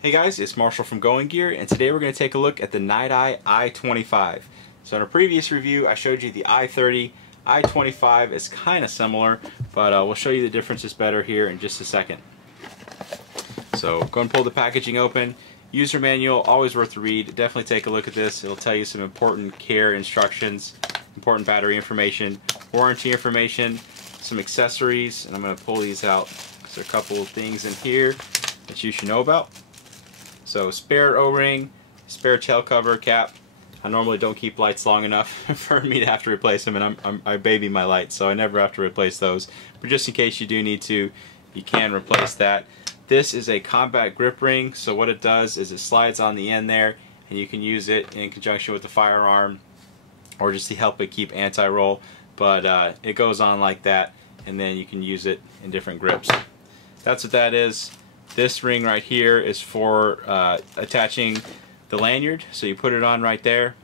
Hey guys, it's Marshall from Going Gear, and today we're going to take a look at the Niteye EYE25. So in a previous review I showed you the i30. EYE25 is kind of similar, but we'll show you the differences better here in just a second. So go and pull the packaging open. User manual, always worth the read. Definitely take a look at this. It'll tell you some important care instructions, important battery information, warranty information, some accessories, and I'm going to pull these out. There's a couple of things in here that you should know about. So spare O-ring, spare tail cover cap. I normally don't keep lights long enough for me to have to replace them, and I baby my lights, so I never have to replace those. But just in case you do need to, you can replace that. This is a combat grip ring, so what it does is it slides on the end there, and you can use it in conjunction with the firearm or just to help it keep anti-roll. But it goes on like that, and then you can use it in different grips. That's what that is. This ring right here is for attaching the lanyard, so you put it on right there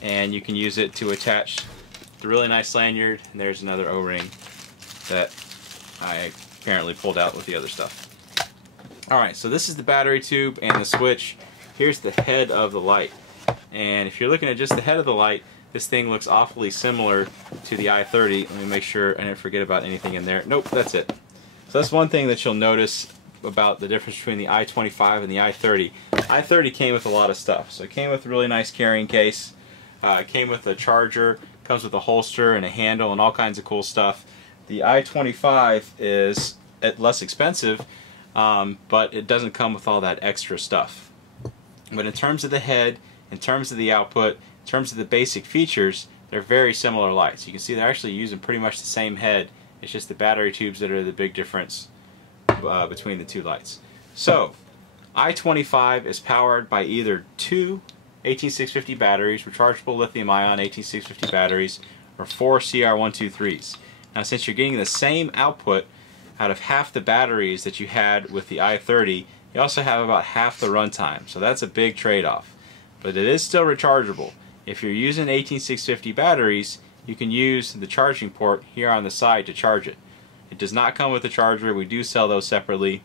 and you can use it to attach the really nice lanyard. And there's another O-ring that I apparently pulled out with the other stuff. Alright, so this is the battery tube and the switch. Here's the head of the light, and if you're looking at just the head of the light, this thing looks awfully similar to the i30. Let me make sure I didn't forget about anything in there. Nope, that's it. So that's one thing that you'll notice about the difference between the EYE25 and the i30. i30 came with a lot of stuff. So it came with a really nice carrying case, it came with a charger, comes with a holster and a handle and all kinds of cool stuff. The EYE25 is less expensive, but it doesn't come with all that extra stuff. But in terms of the head, in terms of the output, in terms of the basic features, they're very similar lights. You can see they're actually using pretty much the same head. It's just the battery tubes that are the big difference between the two lights. So EYE25 is powered by either two 18650 batteries, rechargeable lithium-ion 18650 batteries, or four CR123s. Now, since you're getting the same output out of half the batteries that you had with the i30, you also have about half the runtime, so that's a big trade-off. But it is still rechargeable. If you're using 18650 batteries, you can use the charging port here on the side to charge it. It does not come with a charger. We do sell those separately,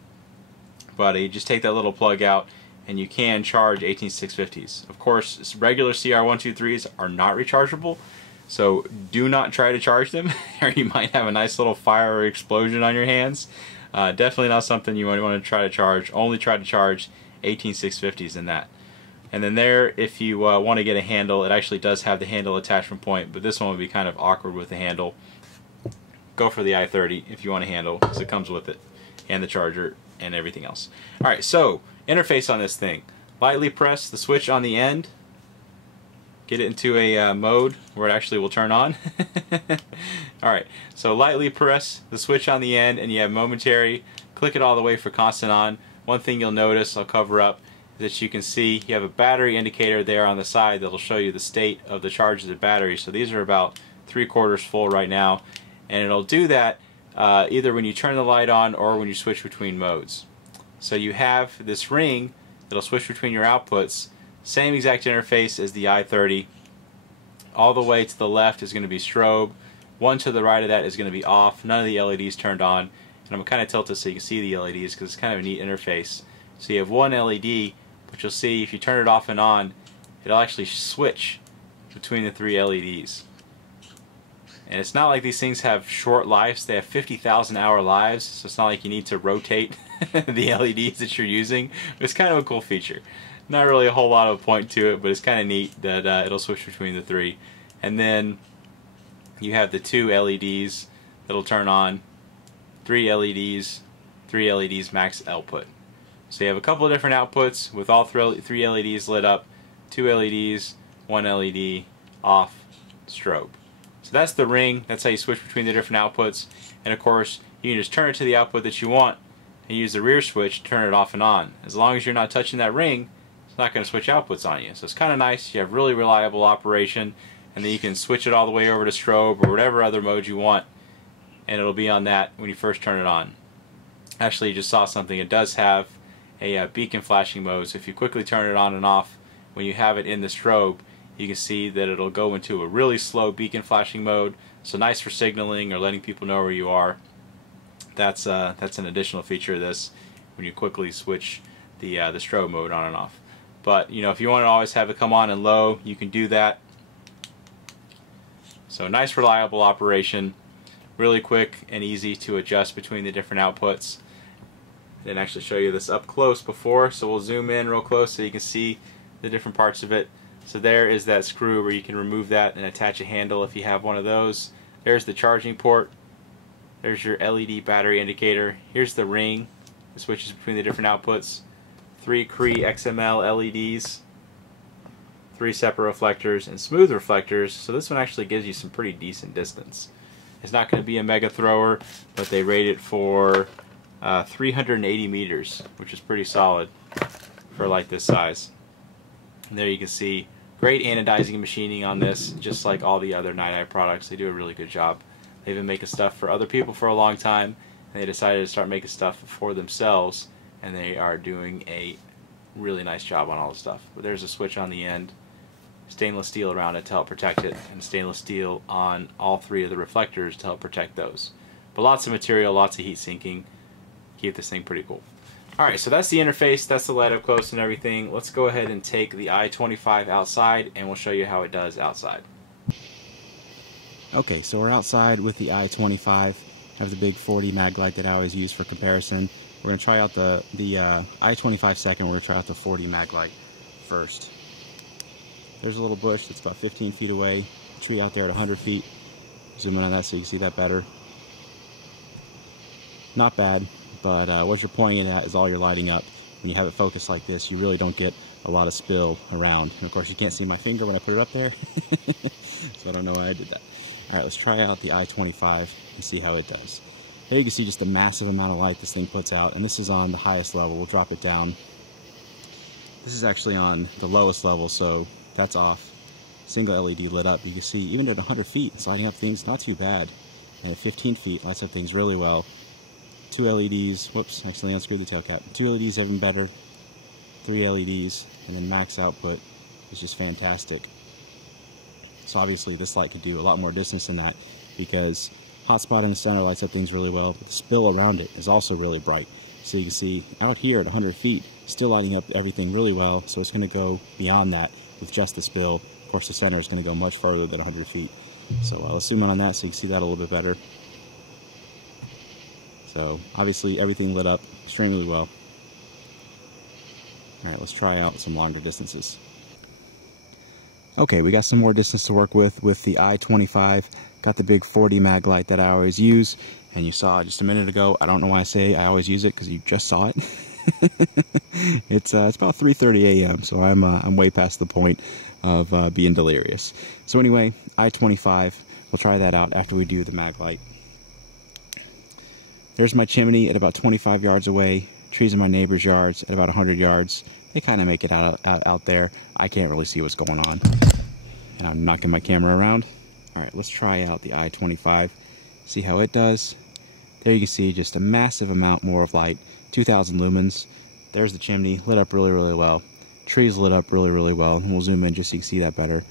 but you just take that little plug out and you can charge 18650s. Of course, regular CR123s are not rechargeable, so do not try to charge them or you might have a nice little fire or explosion on your hands. Definitely not something you want to try to charge. Only try to charge 18650s in that. And then there, if you want to get a handle, it actually does have the handle attachment point, but this one would be kind of awkward with the handle. Go for the i30 if you want a handle, because it comes with it, and the charger and everything else. Alright, so interface on this thing. Lightly press the switch on the end, get it into a mode where it actually will turn on. Alright, so lightly press the switch on the end and you have momentary. Click it all the way for constant on. One thing you'll notice, I'll cover up, is that you can see you have a battery indicator there on the side that'll show you the state of the charge of the battery. So these are about 3/4 full right now. And it'll do that either when you turn the light on or when you switch between modes. So you have this ring that'll switch between your outputs, same exact interface as the i30. All the way to the left is going to be strobe, one to the right of that is going to be off, none of the LEDs turned on. And I'm going to kind of tilt this so you can see the LEDs because it's kind of a neat interface. So you have one LED, but you'll see if you turn it off and on, it'll actually switch between the three LEDs. And it's not like these things have short lives. They have 50,000 hour lives, so it's not like you need to rotate the LEDs that you're using. But it's kind of a cool feature. Not really a whole lot of point to it, but it's kind of neat that it'll switch between the three. And then you have the two LEDs that'll turn on, three LEDs max output. So you have a couple of different outputs with all three LEDs lit up, two LEDs, one LED, off, strobe. So that's the ring. That's how you switch between the different outputs. And of course, you can just turn it to the output that you want and use the rear switch to turn it off and on. As long as you're not touching that ring, it's not going to switch outputs on you. So it's kind of nice. You have really reliable operation, and then you can switch it all the way over to strobe or whatever other mode you want, and it'll be on that when you first turn it on. Actually, you just saw something. It does have a beacon flashing mode, so if you quickly turn it on and off when you have it in the strobe, you can see that it'll go into a really slow beacon flashing mode, so nice for signaling or letting people know where you are. That's an additional feature of this when you quickly switch the strobe mode on and off. But you know, if you want to always have it come on in low, you can do that. So nice reliable operation, really quick and easy to adjust between the different outputs. I didn't actually show you this up close before, so we'll zoom in real close so you can see the different parts of it. So there is that screw where you can remove that and attach a handle if you have one of those. There's the charging port. There's your LED battery indicator. Here's the ring that switches between the different outputs. 3 Cree XML LEDs, 3 separate reflectors, and smooth reflectors. So this one actually gives you some pretty decent distance. It's not going to be a mega thrower, but they rate it for 380 meters, which is pretty solid for a light this size. And there you can see great anodizing and machining on this, just like all the other Niteye products. They do a really good job. They've been making stuff for other people for a long time, and they decided to start making stuff for themselves, and they are doing a really nice job on all the stuff. But there's a switch on the end, stainless steel around it to help protect it, and stainless steel on all 3 of the reflectors to help protect those. But lots of material, lots of heat sinking. Keep this thing pretty cool. Alright, so that's the interface, that's the light up close and everything. Let's go ahead and take the EYE25 outside and we'll show you how it does outside. Okay, so we're outside with the EYE25. I have the big 40 mag light that I always use for comparison. We're going to try out the EYE25 second, we're going to try out the 40 mag light first. There's a little bush that's about 15 feet away, a tree out there at 100 feet. Zoom in on that so you can see that better. Not bad. But what you're pointing at is all you're lighting up. When you have it focused like this, you really don't get a lot of spill around. And of course, you can't see my finger when I put it up there, so I don't know why I did that. All right, let's try out the EYE25 and see how it does. There you can see just the massive amount of light this thing puts out, and this is on the highest level. We'll drop it down. This is actually on the lowest level, so that's off. Single LED lit up. You can see even at 100 feet, it's lighting up things not too bad. And at 15 feet, lights up things really well. 2 LEDs, whoops, accidentally unscrewed the tail cap. 2 LEDs even better, 3 LEDs, and then max output is just fantastic. So obviously this light could do a lot more distance than that because hotspot in the center lights up things really well, but the spill around it is also really bright. So you can see out here at 100 feet, still lighting up everything really well, so it's going to go beyond that with just the spill. Of course the center is going to go much further than 100 feet. So let's zoom in on that so you can see that a little bit better. So obviously everything lit up extremely well. Alright, let's try out some longer distances. Okay, we got some more distance to work with the EYE25. Got the big 40 mag light that I always use, and you saw just a minute ago. I don't know why I say I always use it because you just saw it. It's about 3:30 a.m. so I'm way past the point of being delirious. So anyway, EYE25. We'll try that out after we do the mag light. There's my chimney at about 25 yards away. Trees in my neighbor's yards at about 100 yards. They kind of make it out there. I can't really see what's going on. And I'm knocking my camera around. Alright, let's try out the EYE25. See how it does. There you can see just a massive amount more of light. 2,000 lumens. There's the chimney, lit up really, really well. Trees lit up really, really well. And we'll zoom in just so you can see that better.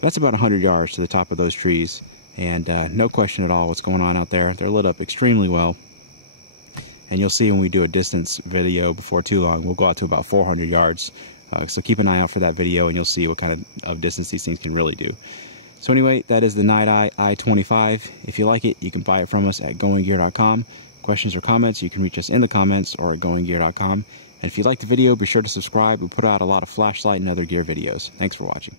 That's about 100 yards to the top of those trees. And no question at all what's going on out there. They're lit up extremely well. And you'll see when we do a distance video before too long, we'll go out to about 400 yards. So keep an eye out for that video and you'll see what kind of distance these things can really do. So anyway, that is the Niteye EYE25. If you like it, you can buy it from us at goinggear.com. Questions or comments, you can reach us in the comments or at goinggear.com. And if you like the video, be sure to subscribe. We put out a lot of flashlight and other gear videos. Thanks for watching.